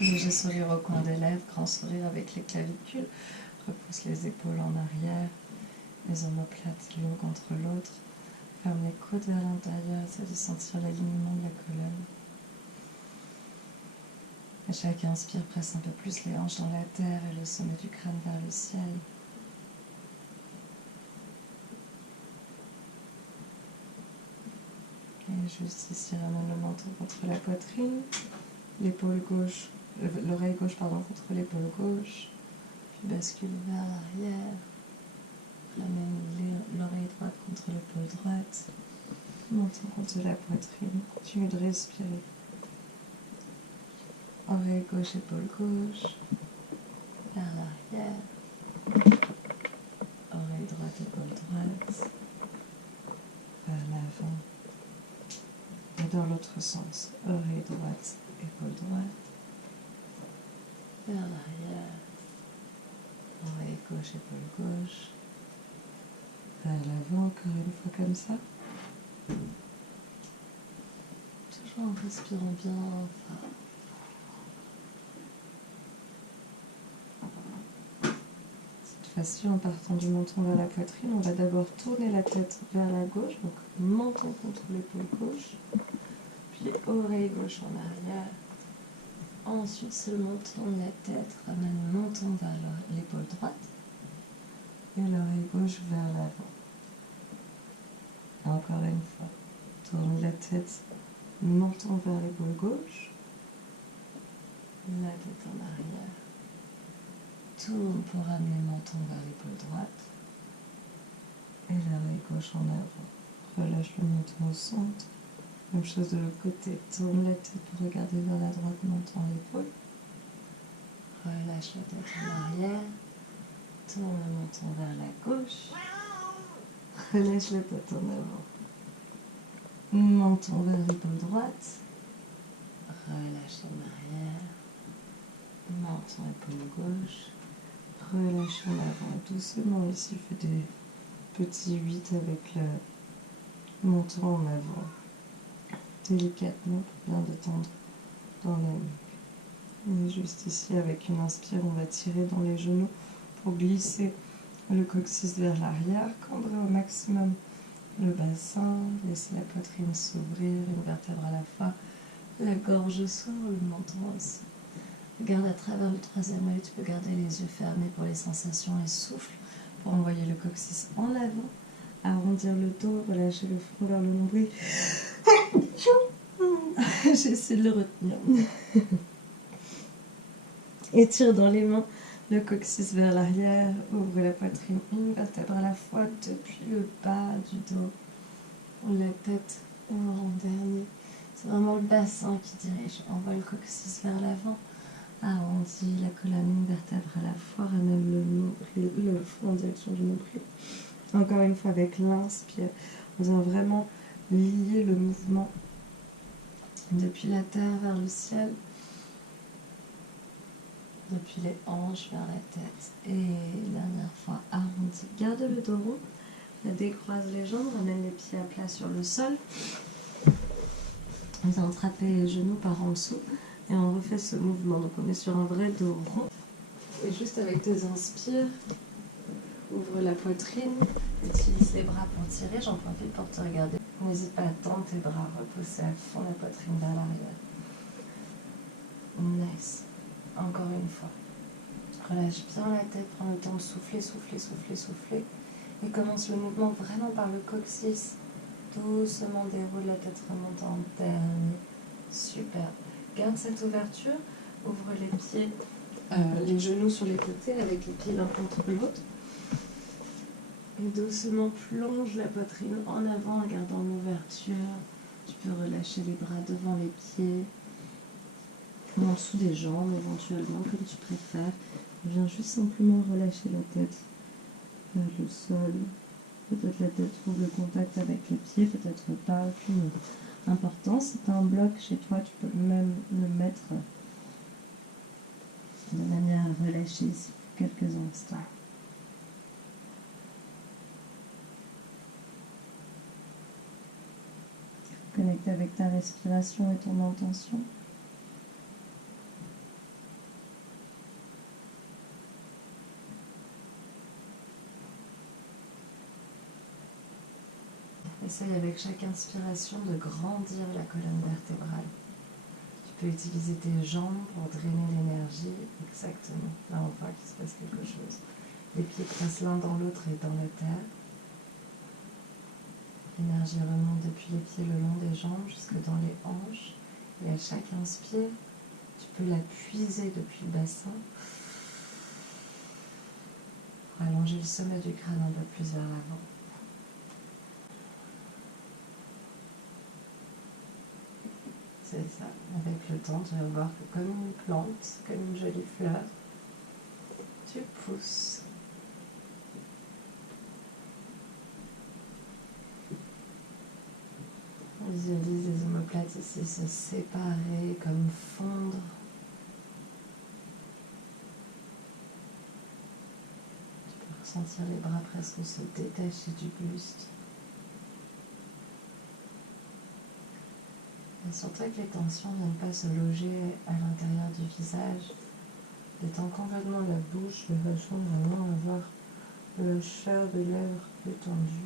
Léger sourire au coin des lèvres, grand sourire avec les clavicules. Repousse les épaules en arrière, les omoplates l'une contre l'autre. Ferme les coudes vers l'intérieur, essaie de sentir l'alignement de la colonne. À chaque inspire, presse un peu plus les hanches dans la terre et le sommet du crâne vers le ciel. Et juste ici, ramène le menton contre la poitrine, l'épaule gauche, l'oreille gauche contre l'épaule gauche, puis bascule vers l'arrière, ramène l'oreille droite contre l'épaule droite, menton contre la poitrine, continue de respirer. Oreille gauche, épaule gauche, vers l'arrière, oreille droite, épaule droite, vers l'avant. Et dans l'autre sens, oreille droite, épaule droite, vers l'arrière, oreille gauche, épaule gauche, vers l'avant, encore une fois comme ça. Toujours en respirant bien fort. Cette fois-ci, en partant du menton vers la poitrine, on va d'abord tourner la tête vers la gauche, donc menton contre l'épaule gauche, puis oreille gauche en arrière. Ensuite, seulement tourne la tête, ramène le menton vers l'épaule droite et l'oreille gauche vers l'avant. Encore une fois, tourne la tête, menton vers l'épaule gauche, la tête en arrière. Tourne pour ramener le menton vers l'épaule droite et l'oreille gauche en avant. Relâche le menton au centre. Même chose de l'autre côté. Tourne la tête pour regarder vers la droite, menton l'épaule. Relâche la tête en arrière. Tourne le menton vers la gauche. Relâche la tête en avant. Menton vers l'épaule droite. Relâche en arrière. Menton, épaule gauche. Relâche en avant. Doucement ici, fais des petits 8 avec le menton en avant. Délicatement pour bien détendre dans la nuque. Et juste ici, avec une inspire, on va tirer dans les genoux pour glisser le coccyx vers l'arrière, cambrer au maximum le bassin, laisser la poitrine s'ouvrir, une vertèbre à la fois, la gorge s'ouvre, le menton aussi. Regarde à travers le troisième œil, tu peux garder les yeux fermés pour les sensations et souffle pour envoyer le coccyx en avant, arrondir le dos, relâcher le front vers le nombril. J'essaie de le retenir. Étire dans les mains le coccyx vers l'arrière, ouvre la poitrine une vertèbre à la fois depuis le bas du dos. La tête ouvre en dernier. C'est vraiment le bassin qui dirige. Envoie le coccyx vers l'avant. Arrondis la colonne une vertèbre à la fois. Ramène le front en direction du nombril. Encore une fois avec l'inspire. On vient vraiment lier le mouvement depuis la terre vers le ciel. Depuis les hanches vers la tête. Et dernière fois, arrondi. Garde le dos rond. Décroise les jambes. Ramène les pieds à plat sur le sol. On vient attraper les genoux par en dessous. Et on refait ce mouvement. Donc on est sur un vrai dos rond. Et juste avec tes inspires, ouvre la poitrine. Utilise les bras pour tirer. J'en profite pour te regarder. N'hésite pas à tendre tes bras. Repousser à fond la poitrine vers l'arrière. Nice. Encore une fois. Relâche bien la tête, prends le temps de souffler, souffler, souffler, souffler. Et commence le mouvement vraiment par le coccyx. Doucement déroule, la tête remonte en dernier. Super. Garde cette ouverture. Ouvre les pieds, les genoux sur les côtés avec les pieds l'un contre l'autre. Et doucement plonge la poitrine en avant en gardant l'ouverture. Tu peux relâcher les bras devant les pieds. En dessous des jambes éventuellement, comme tu préfères. Viens juste simplement relâcher la tête vers le sol. Peut-être la tête trouve le contact avec les pieds, peut-être pas. Aucune importance. Si tu as un bloc chez toi, tu peux même le mettre de manière à relâcher ici pour quelques instants. Connecte avec ta respiration et ton intention. essaye avec chaque inspiration de grandir la colonne vertébrale. Tu peux utiliser tes jambes pour drainer l'énergie. Exactement. Là, on voit qu'il se passe quelque chose. Les pieds pressent l'un dans l'autre et dans la terre. L'énergie remonte depuis les pieds le long des jambes jusque dans les hanches. Et à chaque inspire, tu peux la puiser depuis le bassin pour allonger le sommet du crâne un peu plus vers l'avant. C'est ça. Avec le temps, tu vas voir que comme une plante, comme une jolie fleur, tu pousses. On visualise les omoplates ici se séparer, comme fondre. Tu peux ressentir les bras presque se détacher du buste. Assure-toi que les tensions ne viennent pas se loger à l'intérieur du visage. Détends complètement la bouche de façon vraiment à avoir le chair des lèvres détendu.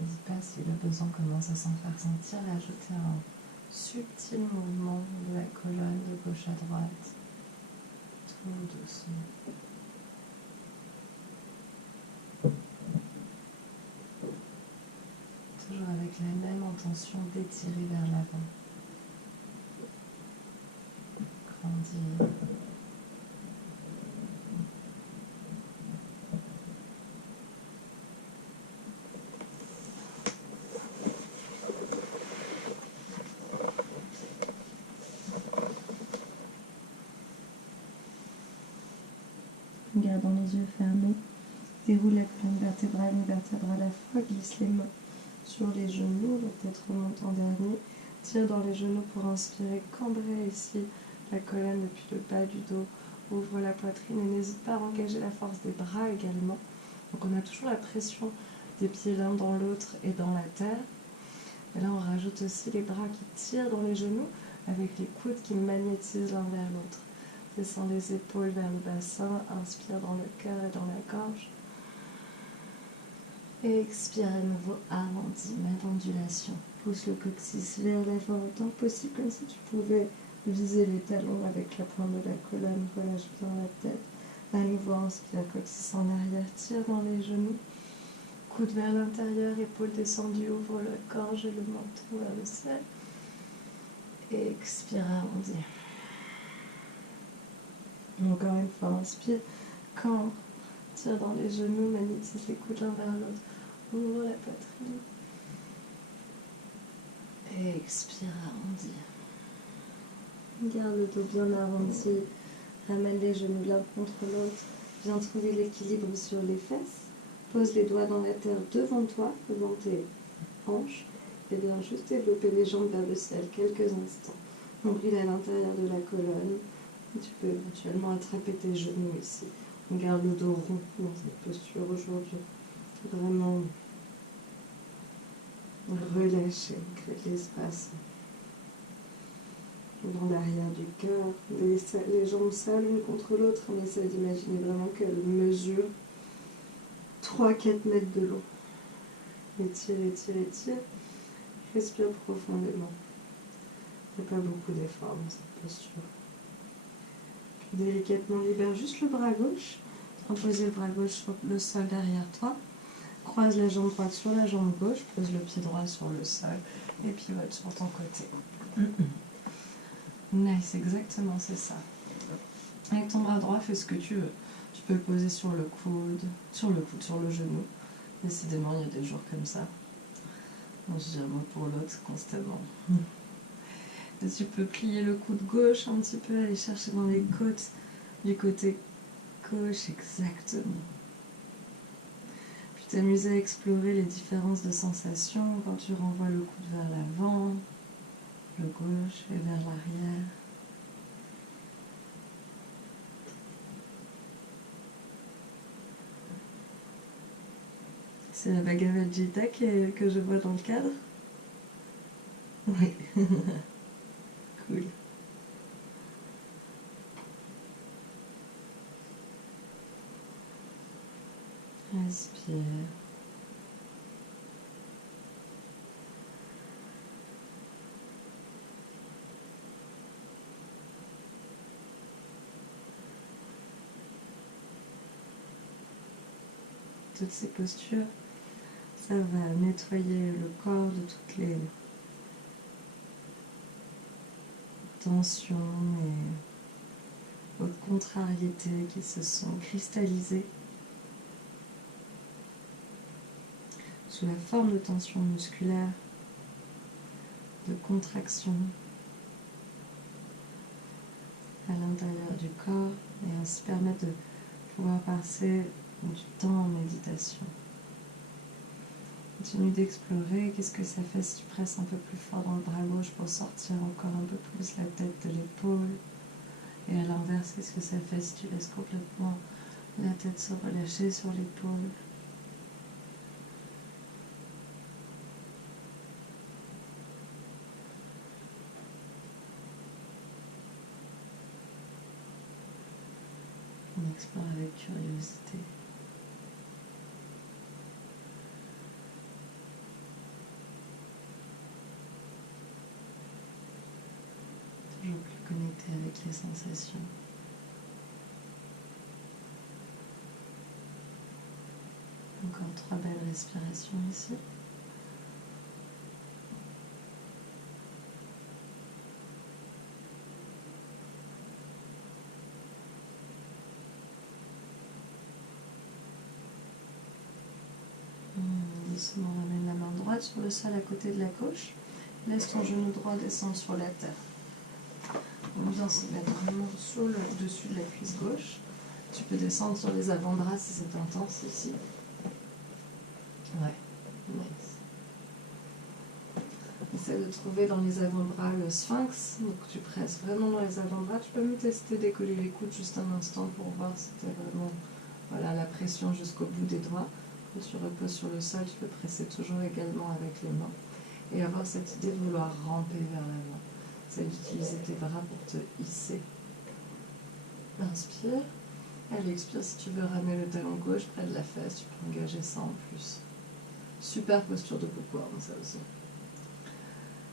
N'hésite pas, si le besoin commence à s'en faire sentir, à ajouter un subtil mouvement de la colonne de gauche à droite, tout doucement. Toujours avec la même intention d'étirer vers l'avant. Grandir. Gardant les yeux fermés, déroule la colonne vertébrale, une vertèbre à la fois, glisse les mains sur les genoux, la tête remonte en dernier, tire dans les genoux pour inspirer, cambrer ici la colonne depuis le bas du dos, ouvre la poitrine et n'hésite pas à engager la force des bras également. Donc on a toujours la pression des pieds l'un dans l'autre et dans la terre. Et là on rajoute aussi les bras qui tirent dans les genoux avec les coudes qui magnétisent l'un vers l'autre. Descends les épaules vers le bassin, inspire dans le cœur et dans la gorge. Et expire à nouveau, arrondi, même ondulation. Pousse le coccyx vers l'avant autant que possible, comme si tu pouvais viser les talons avec la pointe de la colonne, relâche bien la tête. À nouveau, inspire, coccyx en arrière, tire dans les genoux. Coude vers l'intérieur, épaules descendues, ouvre la gorge et le menton vers le ciel. Et expire, arrondi. Encore une fois, inspire, cambre, tire dans les genoux, magnétise les coudes l'un vers l'autre, ouvre la poitrine. Et expire, arrondi. Garde le dos bien arrondi, ramène les genoux l'un contre l'autre, viens trouver l'équilibre sur les fesses, pose les doigts dans la terre devant toi, devant tes hanches, et viens juste développer les jambes vers le ciel quelques instants. Nombril à l'intérieur de la colonne. Tu peux éventuellement attraper tes genoux ici. On garde le dos rond dans cette posture aujourd'hui. Vraiment relâcher, créer de l'espace dans l'arrière du cœur. Les jambes seules l'une contre l'autre. On essaie d'imaginer vraiment qu'elles mesurent 3-4 mètres de long. Étire, étire, étire. Respire profondément. Il n'y a pas beaucoup d'efforts dans cette posture. Délicatement libère juste le bras gauche, imposez le bras gauche sur le sol derrière toi, croise la jambe droite sur la jambe gauche, pose le pied droit sur le sol et pivote sur ton côté. Nice, exactement, c'est ça. Avec ton bras droit, fais ce que tu veux. Tu peux le poser sur le coude, sur le genou. Décidément, il y a des jours comme ça. Je dirais mot pour l'autre constamment. Et tu peux plier le coude gauche un petit peu, aller chercher dans les côtes du côté gauche, exactement. Puis T'amuses à explorer les différences de sensations quand tu renvoies le coude vers l'avant, le gauche et vers l'arrière. C'est la Bhagavad Gita que je vois dans le cadre? Oui. Cool. Respire. Toutes ces postures, ça va nettoyer le corps de toutes les tensions et autres contrariétés qui se sont cristallisées sous la forme de tension musculaire, de contraction à l'intérieur du corps et ainsi permettre de pouvoir passer du temps en méditation. Continue d'explorer qu'est-ce que ça fait si tu presses un peu plus fort dans le bras gauche pour sortir encore un peu plus la tête de l'épaule. Et à l'inverse, qu'est-ce que ça fait si tu laisses complètement la tête se relâcher sur l'épaule. On explore avec curiosité. Toujours plus connecté avec les sensations. Encore 3 belles respirations ici. Doucement ramène la main droite sur le sol à côté de la gauche. Laisse ton genou droit descendre sur la terre. On vient se mettre vraiment sur le dessus de la cuisse gauche. Tu peux descendre sur les avant-bras si c'est intense ici. Ouais, nice. Essaie de trouver dans les avant-bras le sphinx. Donc tu presses vraiment dans les avant-bras. Tu peux même tester décoller les coudes juste un instant pour voir si tu as vraiment la pression jusqu'au bout des doigts. Quand tu reposes sur le sol, tu peux presser toujours également avec les mains. Et avoir cette idée de vouloir ramper vers l'avant. C'est d'utiliser tes bras pour te hisser. Inspire. Allez, expire si tu veux ramener le talon gauche près de la fesse. Tu peux engager ça en plus. Super posture de bookworm, ça aussi.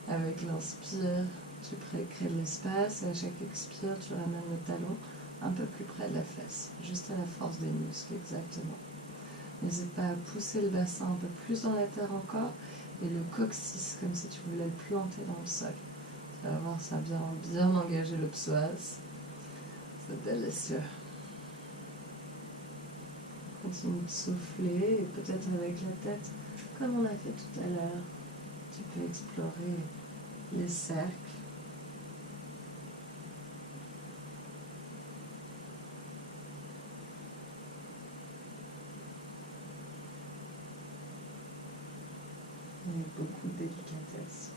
Avec l'inspire, tu crées de l'espace. Et à chaque expire, tu ramènes le talon un peu plus près de la fesse. Juste à la force des muscles, exactement. N'hésite pas à pousser le bassin un peu plus dans la terre encore. Et le coccyx, comme si tu voulais le planter dans le sol. Tu vas voir, ça vient bien engager le psoas. C'est délicieux. Continue de souffler et peut-être avec la tête, comme on a fait tout à l'heure, tu peux explorer les cercles. Avec beaucoup de délicatesse.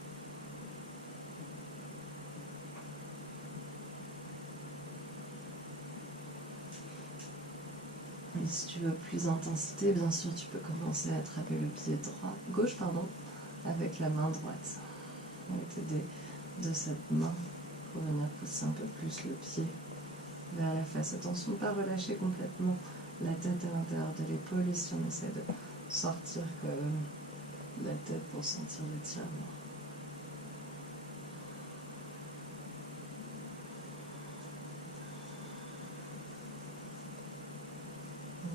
Et si tu veux plus d'intensité, bien sûr, tu peux commencer à attraper le pied gauche, avec la main droite. On va t'aider de cette main pour venir pousser un peu plus le pied vers la face. Attention, pas relâcher complètement la tête à l'intérieur de l'épaule. Ici, on essaie de sortir quand même la tête pour sentir l'étirement.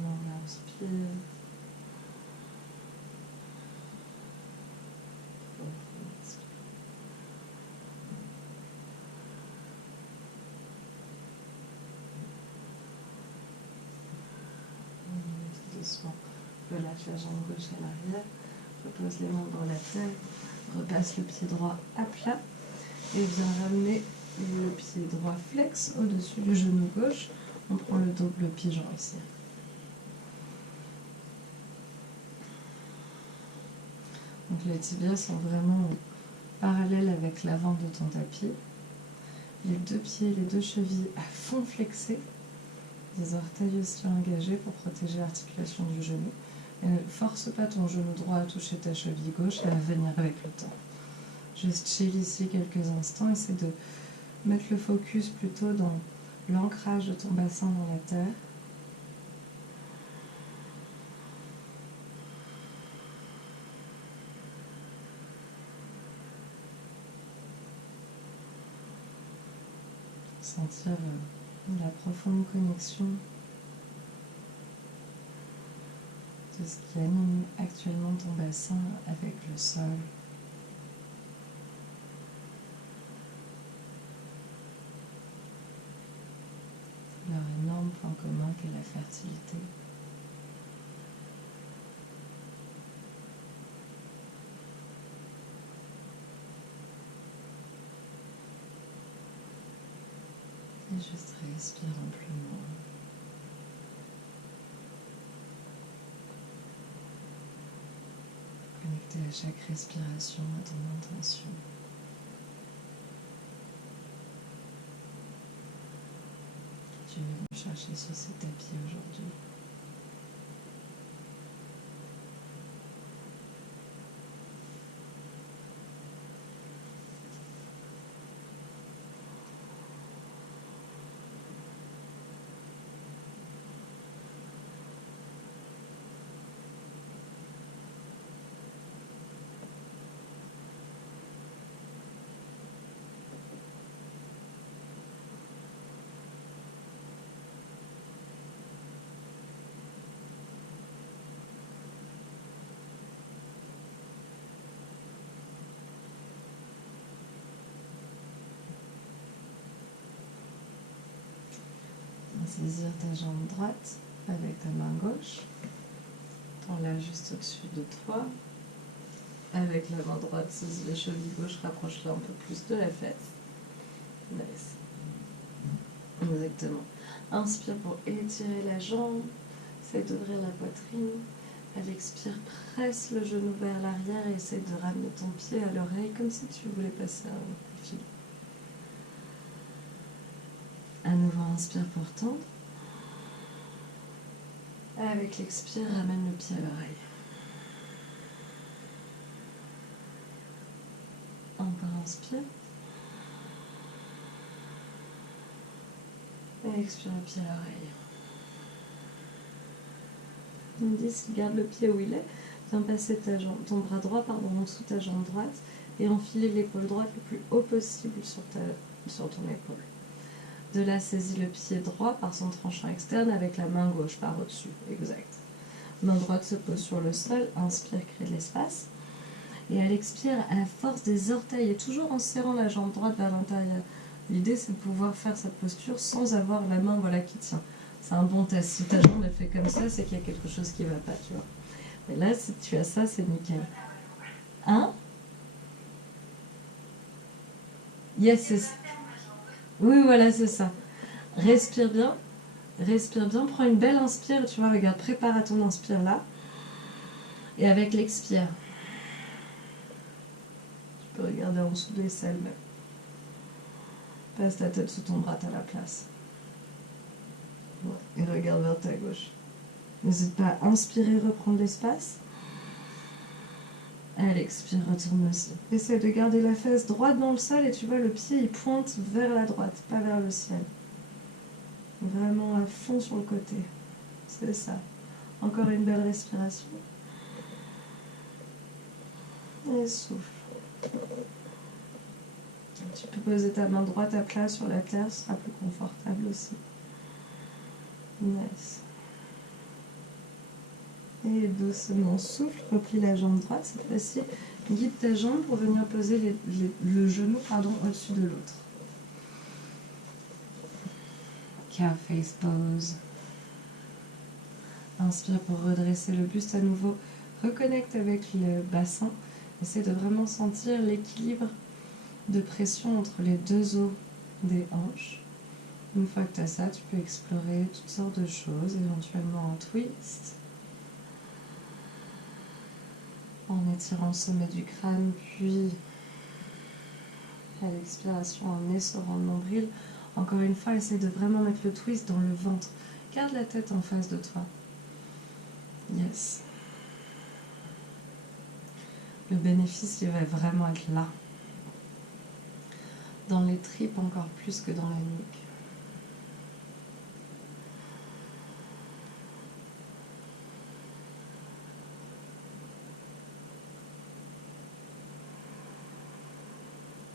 On inspire. Doucement, relâche la jambe gauche à l'arrière, repose les mains dans la terre, repasse le pied droit à plat et viens ramener le pied droit flex au-dessus du genou gauche. On prend le double pied joint ici. Donc les tibias sont vraiment parallèles avec l'avant de ton tapis. Les deux pieds, les deux chevilles à fond flexés. Des orteils aussi engagés pour protéger l'articulation du genou. Et ne force pas ton genou droit à toucher ta cheville gauche, elle va venir avec le temps. Juste chill ici quelques instants, essaie de mettre le focus plutôt dans l'ancrage de ton bassin dans la terre. Sentir la profonde connexion de ce qui anime actuellement ton bassin avec le sol. Leur énorme point commun qu'est la fertilité. Et juste respire amplement. Connecter à chaque respiration à ton intention. Tu veux me chercher sur ce tapis aujourd'hui. Saisir ta jambe droite avec ta main gauche. Tends-la juste au-dessus de toi. Avec la main droite, saisis la cheville gauche, rapproche-la un peu plus de la fesse. Nice. Exactement. Inspire pour étirer la jambe. Essaye d'ouvrir la poitrine. À l'expire, presse le genou vers l'arrière et essaye de ramener ton pied à l'oreille comme si tu voulais passer un coup de fil. À nouveau, inspire pour tendre. Avec l'expire, ramène le pied à l'oreille. Encore inspire. Et expire le pied à l'oreille. On dit, si garde le pied où il est, viens passer ton bras droit en dessous de ta jambe droite et enfiler l'épaule droite le plus haut possible sur ton épaule. De là, saisis le pied droit par son tranchant externe avec la main gauche par au-dessus. Exact. Main droite se pose sur le sol. Inspire, crée de l'espace. Et à l'expire, à la force des orteils et toujours en serrant la jambe droite vers l'intérieur. L'idée, c'est de pouvoir faire cette posture sans avoir la main qui tient. C'est un bon test. Si ta jambe est fait comme ça, c'est qu'il y a quelque chose qui ne va pas, tu vois. Mais là, si tu as ça, c'est nickel. Hein? Yes, c'est ça. Oui, voilà, c'est ça. Respire bien, prends une belle inspire, tu vois, regarde, prépare à ton inspire là. Et avec l'expire, tu peux regarder en dessous de l'aisselle même. Passe ta tête sous ton bras, t'as la place. Ouais. Et regarde vers ta gauche. N'hésite pas à inspirer, reprendre l'espace. À l'expire, retourne aussi. Essaye de garder la fesse droite dans le sol et tu vois, le pied il pointe vers la droite, pas vers le ciel. Vraiment à fond sur le côté. C'est ça. Encore une belle respiration. Et souffle. Tu peux poser ta main droite à plat sur la terre, ce sera plus confortable aussi. Nice. Et doucement souffle, replie la jambe droite. Cette fois-ci, guide ta jambe pour venir poser le genou au-dessus de l'autre. Cow face pose. Inspire pour redresser le buste à nouveau. Reconnecte avec le bassin. Essaie de vraiment sentir l'équilibre de pression entre les deux os des hanches. Une fois que tu as ça, tu peux explorer toutes sortes de choses, éventuellement un twist. en étirant le sommet du crâne, puis à l'expiration en essorant le nombril. Encore une fois, essaye de vraiment mettre le twist dans le ventre. Garde la tête en face de toi. Yes. Le bénéfice, il va vraiment être là. Dans les tripes encore plus que dans la nuque.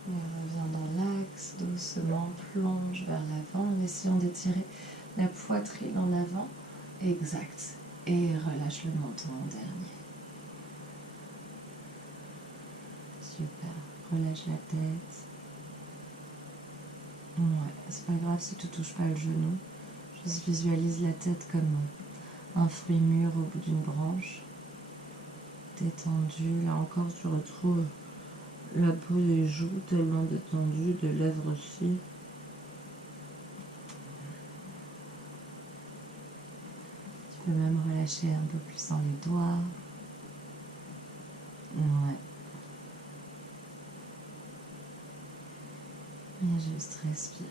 Et reviens dans l'axe, doucement, plonge vers l'avant en essayant d'étirer la poitrine en avant. Exact. Et relâche le menton en dernier. Super. Relâche la tête. Ouais, c'est pas grave si tu touches pas le genou. Juste visualise la tête comme un fruit mûr au bout d'une branche. Détendu. Là encore, tu retrouves la peau des joues tellement détendue, des lèvres aussi. Tu peux même relâcher un peu plus dans les doigts. Ouais. Et juste respire.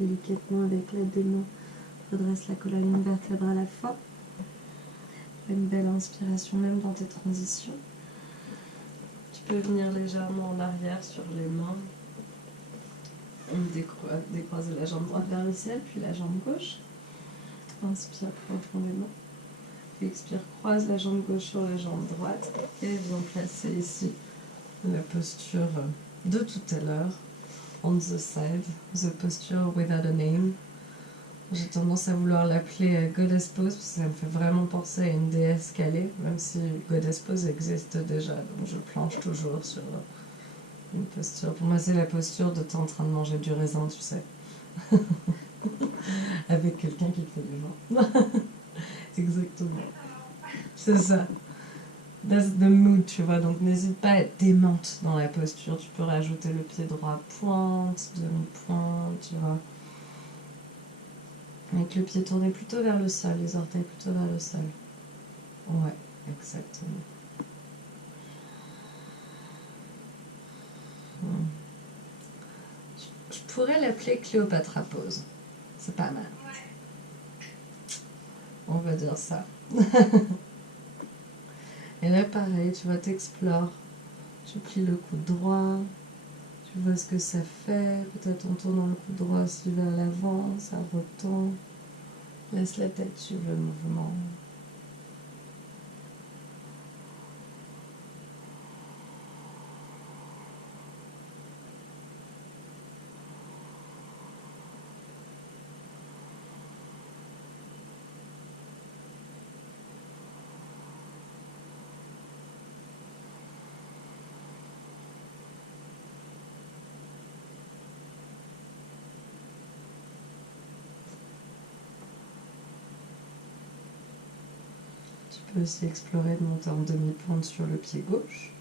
Délicatement avec l'aide des mains, redresse la colonne vertébrale à fond. Une belle inspiration même dans tes transitions. Tu peux venir légèrement en arrière sur les mains. Décroiser la jambe droite vers le ciel, puis la jambe gauche. Inspire profondément. Puis expire, croise la jambe gauche sur la jambe droite. Et viens placer ici la posture de tout à l'heure. On the side, the posture without a name. J'ai tendance à vouloir l'appeler Goddess Pose parce que ça me fait vraiment penser à une déesse calée, même si Goddess Pose existe déjà, donc je planche toujours sur une posture. Pour moi, c'est la posture de t'es en train de manger du raisin, tu sais, avec quelqu'un qui te fait des gens. Exactement. C'est ça. That's the mood, tu vois. Donc n'hésite pas à être démente dans la posture. Tu peux rajouter le pied droit pointe, demi-pointe, tu vois. Avec le pied tourné plutôt vers le sol, les orteils plutôt vers le sol. Ouais, exactement. Je pourrais l'appeler Cléopatra Pose. C'est pas mal. On va dire ça. Et là, pareil, tu vois, t'explores. Tu plies le coude droit. Tu vois ce que ça fait. Peut-être en tournant le coude droit aussi vers l'avant. Ça retombe. Laisse la tête suivre le mouvement. Tu peux aussi explorer de monter en demi-pointe sur le pied gauche.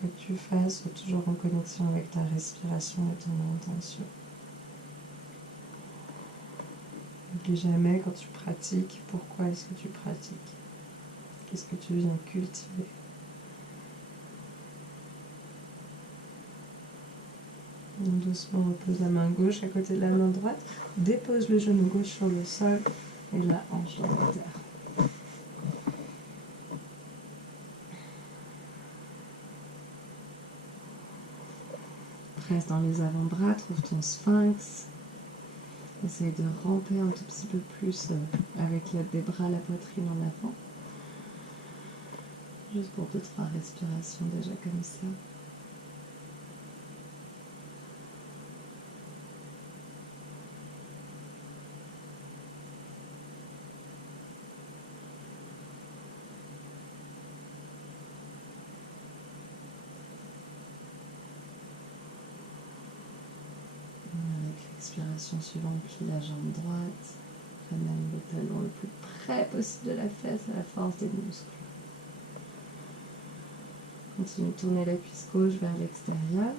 Quoi que tu fasses, sois toujours en connexion avec ta respiration et ton intention. N'oublie jamais quand tu pratiques, pourquoi est-ce que tu pratiques? Qu'est-ce que tu viens cultiver? Donc doucement, repose la main gauche à côté de la main droite. Dépose le genou gauche sur le sol et la hanche dans la terre. Presse dans les avant-bras, trouve ton sphinx. Essaye de ramper un tout petit peu plus avec l'aide des bras, la poitrine en avant. Juste pour 2-3 respirations déjà comme ça. Avec l'expiration suivante, plie la jambe droite. Ramène le talon le plus près possible de la fesse à la force des muscles. Continue de tourner la cuisse gauche vers l'extérieur.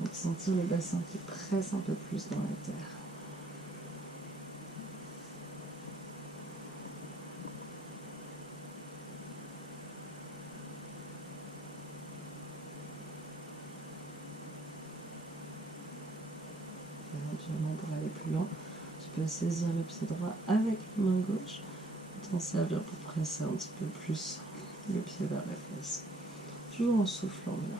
Donc sentir le bassin qui presse un peu plus dans la terre. Éventuellement, pour aller plus loin, tu peux saisir le pied droit avec la main gauche et t'en servir pour presser un petit peu plus le pied vers la fesse. Toujours en soufflant bien.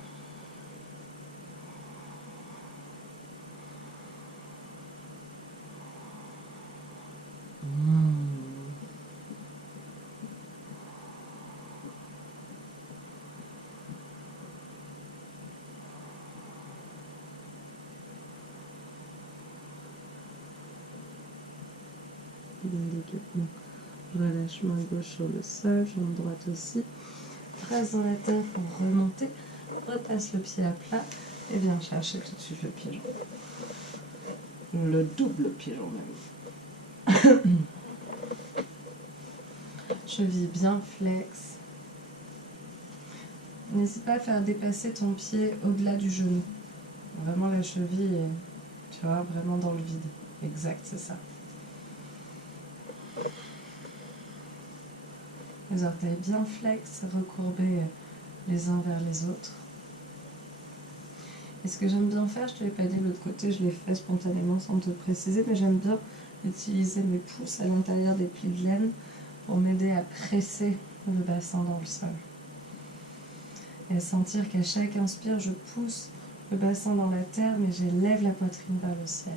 Délicatement, relâche main gauche sur le sol, jambe droite aussi. Presse dans la terre pour remonter. Repasse le pied à plat et viens chercher tout de suite le pigeon. Le double pigeon même. Cheville bien flex. N'hésite pas à faire dépasser ton pied au-delà du genou. Vraiment la cheville est, tu vois, vraiment dans le vide. Exact, c'est ça. Les orteils bien flex, recourbés les uns vers les autres. Et ce que j'aime bien faire, je ne te l'ai pas dit de l'autre côté, je l'ai fait spontanément sans te préciser, mais j'aime bien utiliser mes pouces à l'intérieur des plis de laine pour m'aider à presser le bassin dans le sol. Et sentir qu'à chaque inspire, je pousse le bassin dans la terre, mais j'élève la poitrine vers le ciel.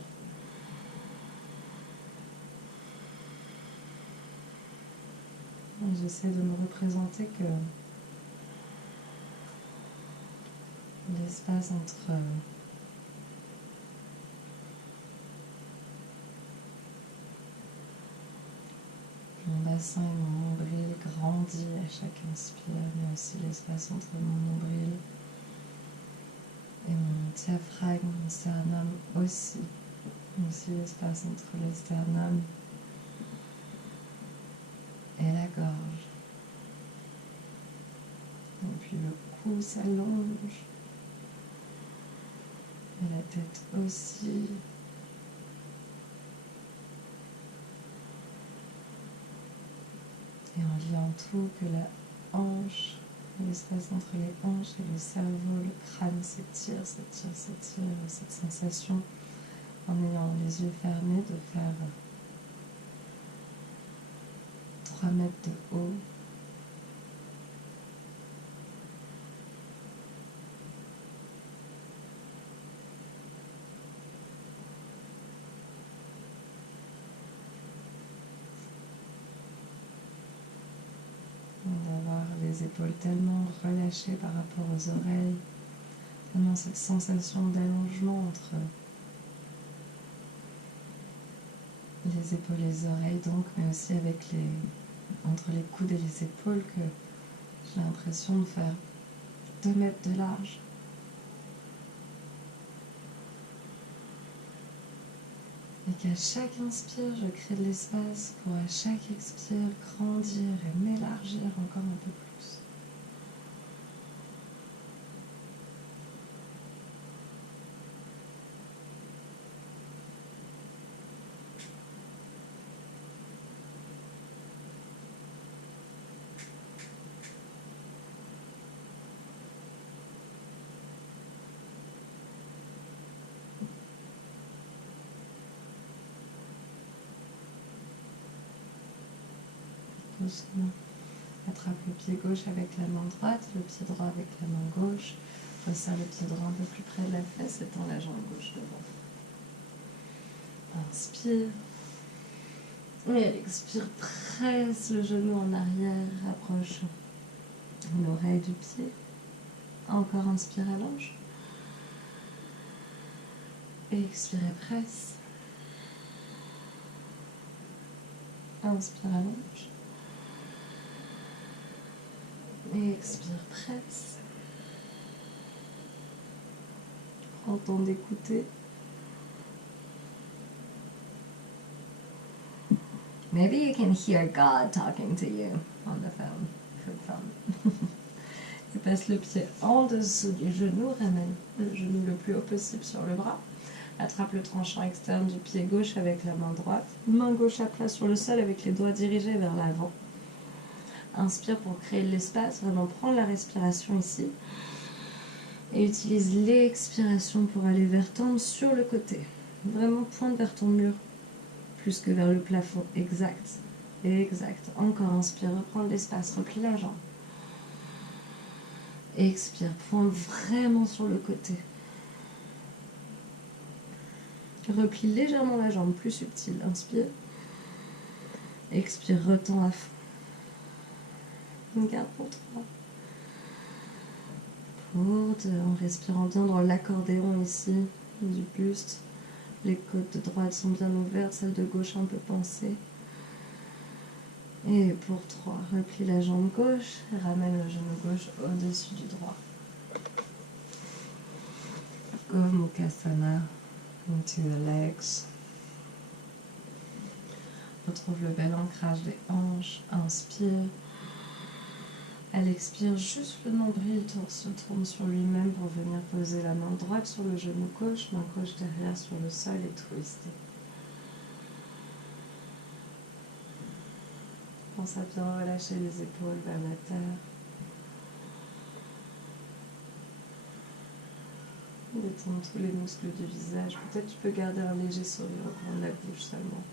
J'essaie de me représenter que l'espace entre mon bassin et mon nombril grandit à chaque inspire, mais aussi l'espace entre mon nombril et mon diaphragme, mon sternum aussi l'espace entre le sternum et la gorge. Et puis le cou s'allonge. Et la tête aussi. Et en liant tout, que la hanche, l'espace entre les hanches et le cerveau, le crâne s'étire, s'étire, s'étire. Cette sensation, en ayant les yeux fermés, de faire 3 mètres de haut. D'avoir les épaules tellement relâchées par rapport aux oreilles, tellement cette sensation d'allongement entre les épaules et les oreilles, donc, mais aussi avec entre les coudes et les épaules, que j'ai l'impression de faire 2 mètres de large. Et qu'à chaque inspire, je crée de l'espace pour à chaque expire grandir et m'élargir encore un peu plus. Doucement. Attrape le pied gauche avec la main droite, le pied droit avec la main gauche. Resserre le pied droit un peu plus près de la fesse et tends la jambe gauche devant. Inspire. Et expire, presse le genou en arrière, rapproche l'oreille du pied. Encore inspire, allonge. Et expire et presse. Inspire, allonge. Et expire, presse. Prends le temps d'écouter. Maybe you can hear God talking to you on the phone. Et passe le pied en dessous du genou, ramène le genou le plus haut possible sur le bras. Attrape le tranchant externe du pied gauche avec la main droite. Main gauche à plat sur le sol avec les doigts dirigés vers l'avant. Inspire pour créer de l'espace, vraiment prendre la respiration ici. Et utilise l'expiration pour aller vers tendre sur le côté. Vraiment pointe vers ton mur, plus que vers le plafond. Exact. Exact. Encore inspire, reprends de l'espace, replie la jambe. Expire, pointe vraiment sur le côté. Replie légèrement la jambe, plus subtile. Inspire. Expire, retends à fond. Garde pour 3. Pour 2, en respirant bien dans l'accordéon ici, du buste. Les côtes de droite sont bien ouvertes, celles de gauche un peu pensées. Et pour 3, replie la jambe gauche et ramène le genou gauche au-dessus du droit. Gomukhasana into the legs. Retrouve le bel ancrage des hanches. Inspire. Elle expire, juste le nombril se tourne sur lui-même pour venir poser la main droite sur le genou gauche, main gauche derrière sur le sol et twister. Pense à bien relâcher les épaules vers la terre. Détends tous les muscles du visage. Peut-être tu peux garder un léger sourire au coin de la bouche seulement.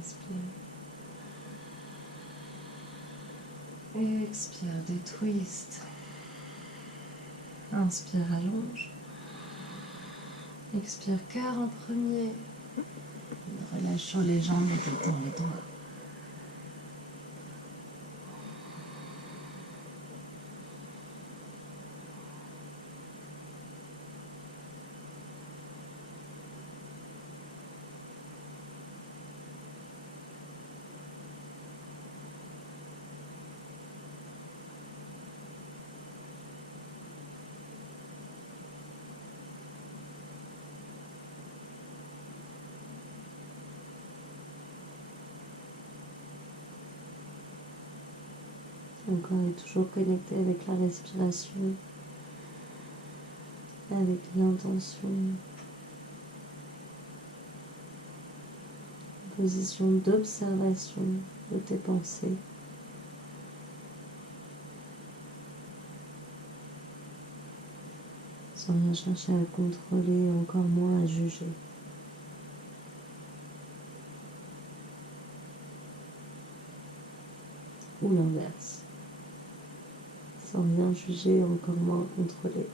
Inspire. Et expire, des twists. Inspire, allonge. Expire, cœur en premier. Relâche sur les jambes et détends les doigts. Encore et toujours connecté avec la respiration, avec l'intention, position d'observation de tes pensées. Sans rien chercher à contrôler, encore moins à juger. Ou l'inverse. Sans rien juger, encore moins contrôler.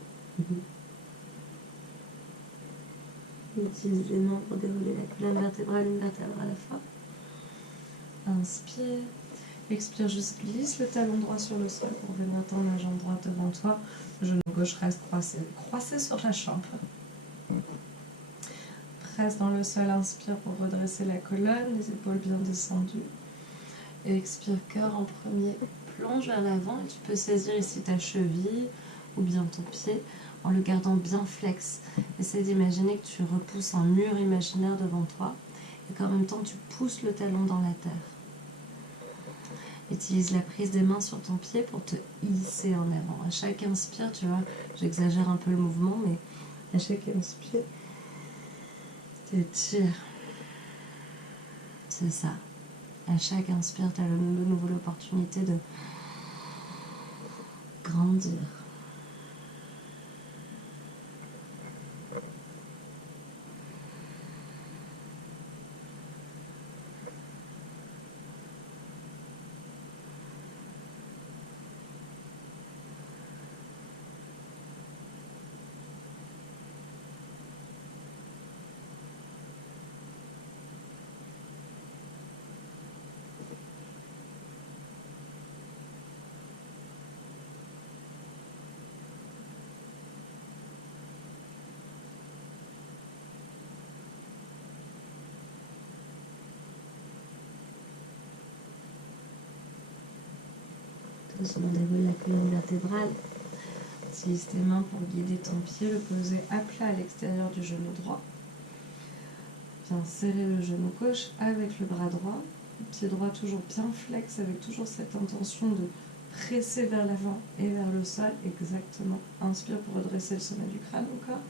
Utilise les mains pour dérouler la colonne vertébrale, une vertèbre à la fois. Inspire. Expire, juste glisse le talon droit sur le sol pour venir tendre la jambe droite devant toi. Le genou gauche reste croisé sur la chambre. Presse dans le sol, inspire pour redresser la colonne, les épaules bien descendues. Et expire, cœur en premier. Plonge vers l'avant et tu peux saisir ici ta cheville ou bien ton pied en le gardant bien flex. Essaie d'imaginer que tu repousses un mur imaginaire devant toi et qu'en même temps tu pousses le talon dans la terre. Utilise la prise des mains sur ton pied pour te hisser en avant. À chaque inspire, tu vois, j'exagère un peu le mouvement, mais à chaque inspire, t'étires. C'est ça. À chaque inspire, tu as de nouveau l'opportunité de grandir. doucement déroule la colonne vertébrale. Utilise tes mains pour guider ton pied, le poser à plat à l'extérieur du genou droit. Viens serrer le genou gauche avec le bras droit. Le pied droit toujours bien flex, avec toujours cette intention de presser vers l'avant et vers le sol. Exactement. Inspire pour redresser le sommet du crâne encore.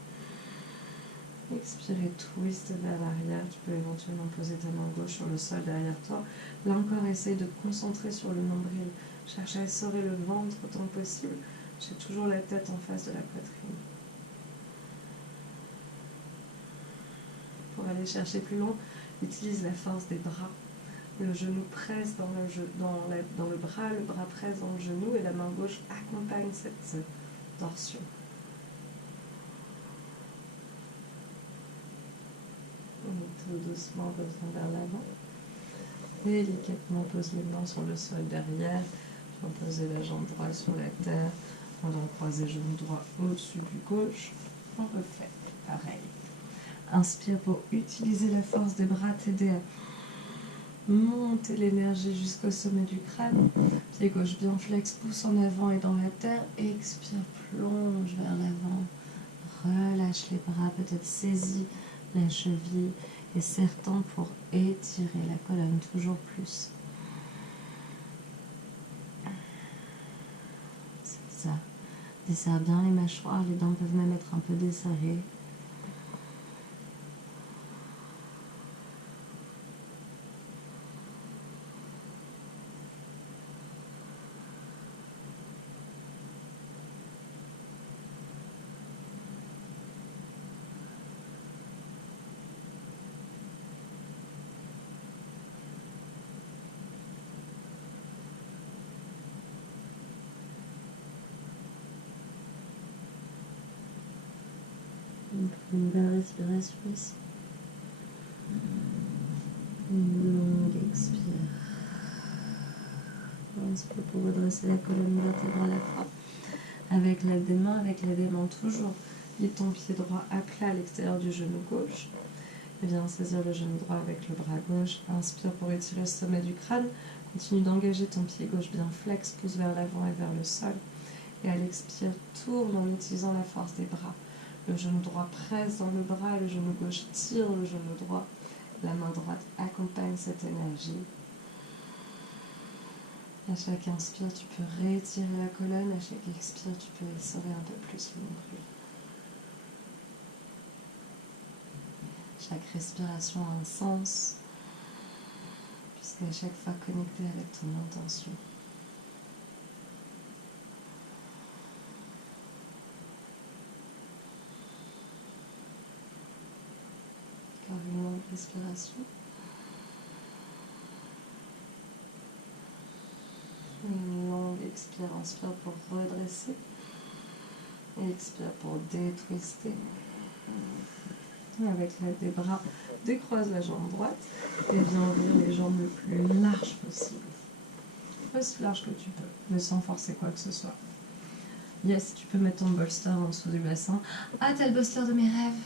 Expire et twist vers l'arrière. Tu peux éventuellement poser ta main gauche sur le sol derrière toi. Là encore, essaye de te concentrer sur le nombril. Cherche à essorer le ventre autant que possible. J'ai toujours la tête en face de la poitrine. Pour aller chercher plus loin, utilise la force des bras. Le genou presse dans le bras presse dans le genou et la main gauche accompagne cette torsion. Tout doucement, reviens vers l'avant. Délicatement, pose les mains sur le sol derrière. Tu vas poser la jambe droite sur la terre. On va croiser le genou droit au-dessus du gauche. On refait pareil. Inspire pour utiliser la force des bras, t'aider à monter l'énergie jusqu'au sommet du crâne. Pied gauche bien flex, pousse en avant et dans la terre. Expire, plonge vers l'avant. Relâche les bras, peut-être saisis la cheville et serre-tend pour étirer la colonne toujours plus. C'est ça. Desserre bien les mâchoires, les dents peuvent même être un peu desserrées. Une belle respiration ici. Une longue expire. Inspire pour redresser la colonne vertébrale à la fois. Avec l'aide des mains toujours. Guide ton pied droit à plat à l'extérieur du genou gauche. Et viens saisir le genou droit avec le bras gauche. Inspire pour étirer le sommet du crâne. Continue d'engager ton pied gauche bien flex, pousse vers l'avant et vers le sol. Et à l'expire, tourne en utilisant la force des bras. Le genou droit presse dans le bras, le genou gauche tire le genou droit. La main droite accompagne cette énergie. À chaque inspire, tu peux réétirer la colonne. À chaque expire, tu peux essorer un peu plus le nombril. Chaque respiration a un sens, puisqu'à chaque fois connecté avec ton intention. Encore une longue respiration. Une longue expire, inspire pour redresser. Et expire pour détwister. Avec l'aide des bras, décroise la jambe droite et viens ouvrir les jambes le plus large possible. Aussi large que tu peux, mais sans forcer quoi que ce soit. Yes, tu peux mettre ton bolster en dessous du bassin. Ah, t'as le bolster de mes rêves.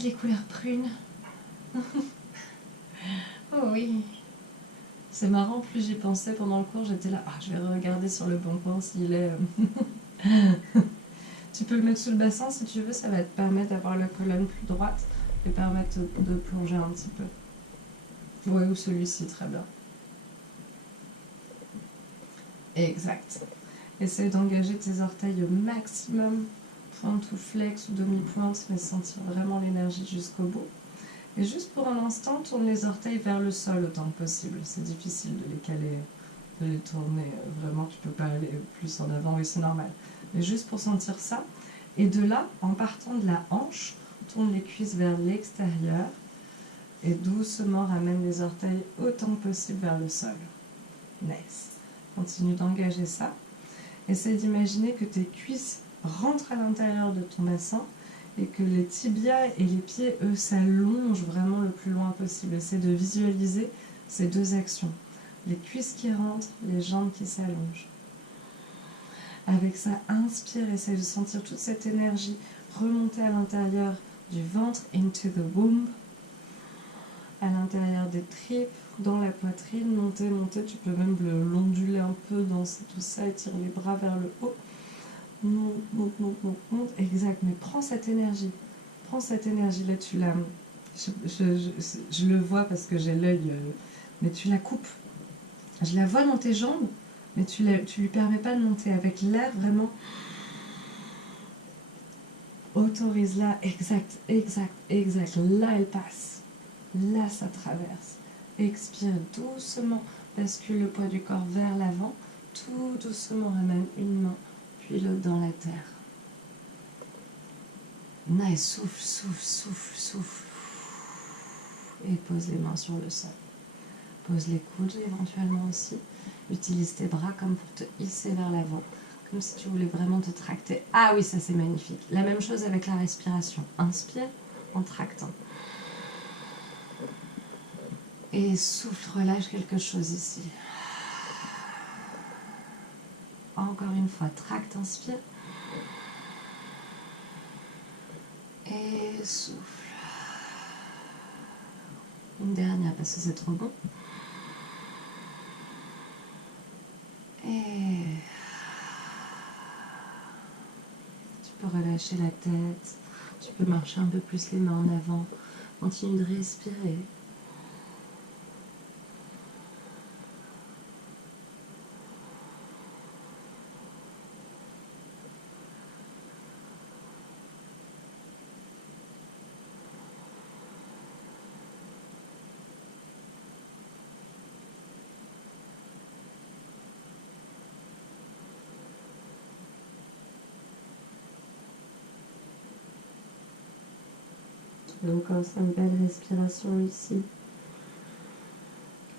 Il est couleur prune. Oh oui. C'est marrant, plus j'y pensais pendant le cours, j'étais là, je vais regarder sur le bon coin s'il est... Tu peux le mettre sous le bassin si tu veux, ça va te permettre d'avoir la colonne plus droite et permettre de plonger un petit peu. Oui, ou celui-ci, très bien. Exact. Essaye d'engager tes orteils au maximum, pointe ou flex ou demi-pointe, mais sentir vraiment l'énergie jusqu'au bout. Et juste pour un instant, tourne les orteils vers le sol autant que possible. C'est difficile de les caler, de les tourner. Vraiment, tu peux pas aller plus en avant, oui, c'est normal. Mais juste pour sentir ça. Et de là, en partant de la hanche, tourne les cuisses vers l'extérieur et doucement ramène les orteils autant que possible vers le sol. Nice. Continue d'engager ça. Essaye d'imaginer que tes cuisses rentrent à l'intérieur de ton bassin et que les tibias et les pieds, eux, s'allongent vraiment le plus loin possible. Essaye de visualiser ces deux actions. Les cuisses qui rentrent, les jambes qui s'allongent. Avec ça, inspire, essaye de sentir toute cette énergie remonter à l'intérieur du ventre, into the womb. à l'intérieur des tripes, dans la poitrine, monter, monter. Tu peux même l'onduler un peu, danser tout ça, étire les bras vers le haut. Monte, monte, monte, monte, monte. Exact, mais prends cette énergie. Prends cette énergie là, tu la... Je le vois parce que j'ai l'œil, mais tu la coupes. Je la vois dans tes jambes, mais tu lui permets pas de monter. Avec l'air, vraiment, autorise-la. Exact, exact, exact. Là, elle passe. Là, ça traverse. Expire doucement. Bascule le poids du corps vers l'avant. Tout doucement, ramène une main, puis l'autre dans la terre. Nice, souffle, souffle, souffle, souffle. Et pose les mains sur le sol. Pose les coudes éventuellement aussi. Utilise tes bras comme pour te hisser vers l'avant. Comme si tu voulais vraiment te tracter. Ah oui, ça c'est magnifique. La même chose avec la respiration. Inspire en tractant. Et souffle, relâche quelque chose ici. Encore une fois, tracte, inspire. Et souffle. Une dernière parce que c'est trop bon. Et tu peux relâcher la tête. Tu peux marcher un peu plus les mains en avant. Continue de respirer. Donc encore une belle respiration ici.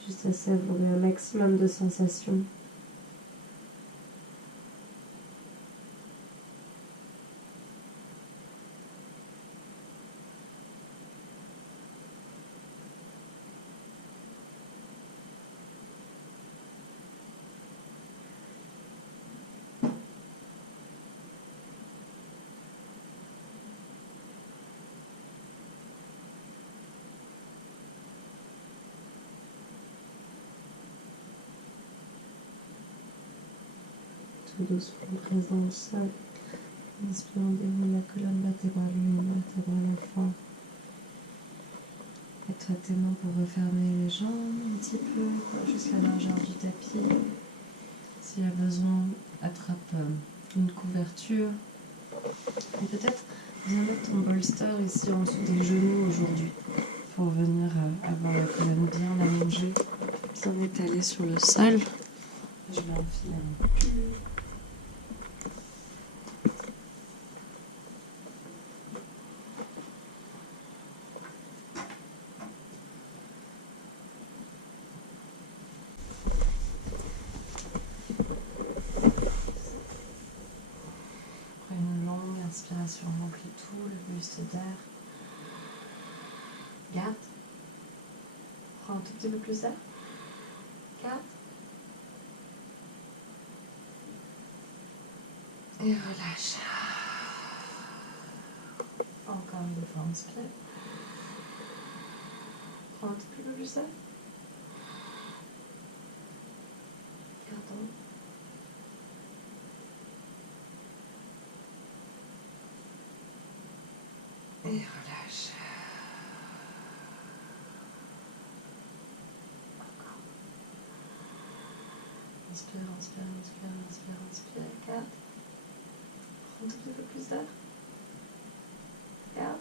Juste à savourer un maximum de sensations. Doucement présent au sol. Inspire, on déroule la colonne vertébrale, l'une vertébrale à la fois. Mets-toi tes mains pour refermer les jambes un petit peu, jusqu'à la largeur du tapis. S'il y a besoin, attrape une couverture. Et peut-être viens mettre ton bolster ici en dessous des genoux aujourd'hui pour venir avoir la colonne bien allongée, bien étalée sur le sol. Je vais enfiler un pull. Inspiration, remplis tout le buste d'air. Garde. Prends un tout petit peu plus d'air. Garde. Et relâche. Encore une fois, inspire. Prends un tout petit peu plus d'air. Gardons. Et relâche. Encore. Inspire, inspire, inspire, inspire, inspire. Garde. Prends un tout petit peu plus d'air. Garde.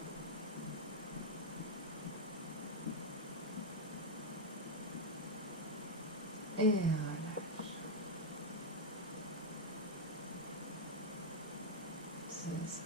Et relâche. C'est ça.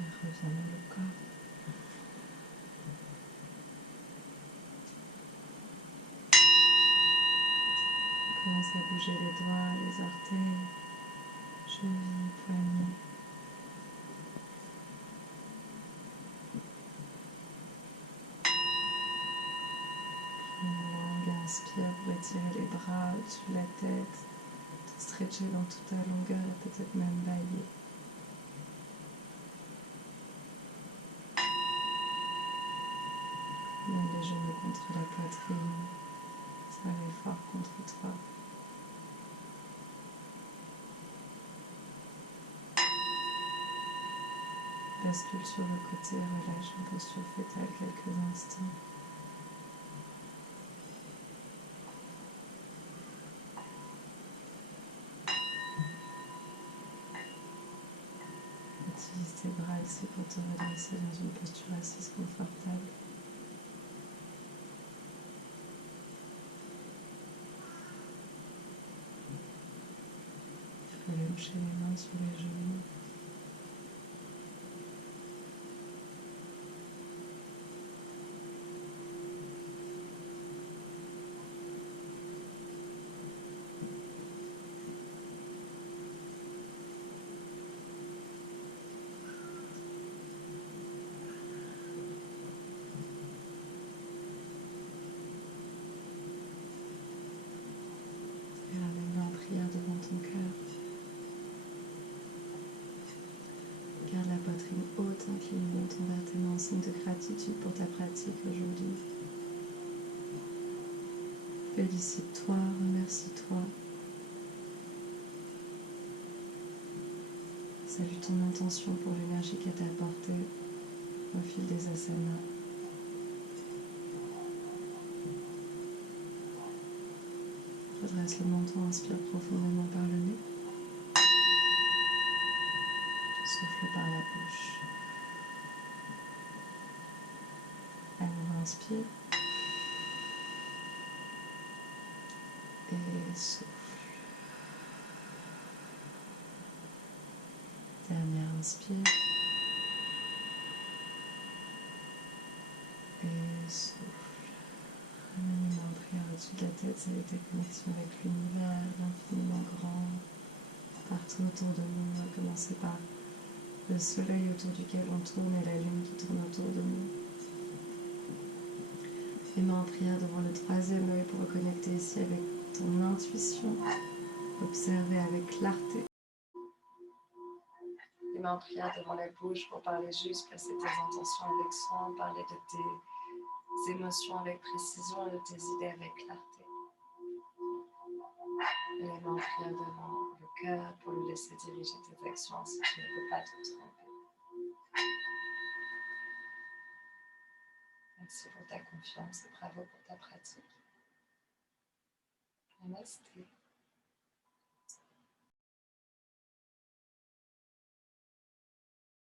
Inspire, reviens dans le corps. Commence à bouger les doigts, les orteils, chevilles, poignets. Inspire pour étirer les bras au-dessus de la tête, te stretcher dans toute ta longueur et peut-être même bailler. Mets les genoux contre la poitrine, serre fort contre toi. Bascule sur le côté, relâche en posture fétale quelques instants. Utilise tes bras ici pour te redresser dans une posture assise confortable. Relâcher les mains sur les genoux. Et ramène-la en prière devant ton cœur. Garde la poitrine haute, incline le menton vers tes mains en signe de gratitude pour ta pratique aujourd'hui. Félicite-toi, remercie-toi. Salue ton intention pour l'énergie qu'elle t'a apportée au fil des asanas. Redresse le menton, inspire profondément par le nez. Souffle par la bouche. À nouveau, inspire. Et souffle. Dernière inspire. Et souffle. Ramène les mains en prière au-dessus de la tête, c'est ta connexion avec l'univers, l'infiniment grand, partout autour de nous. On va commencer par le soleil autour duquel on tourne et la lune qui tourne autour de nous. Les mains en prière devant le troisième œil pour reconnecter ici avec ton intuition, observer avec clarté. Les mains en prière devant la bouche pour parler juste, placer tes intentions avec soin, parler de tes émotions avec précision et de tes idées avec clarté. Et les mains en prière devant le cœur pour lui laisser diriger tes actions si tu ne peux pas te tromper. Merci pour ta confiance et bravo pour ta pratique. Namasté.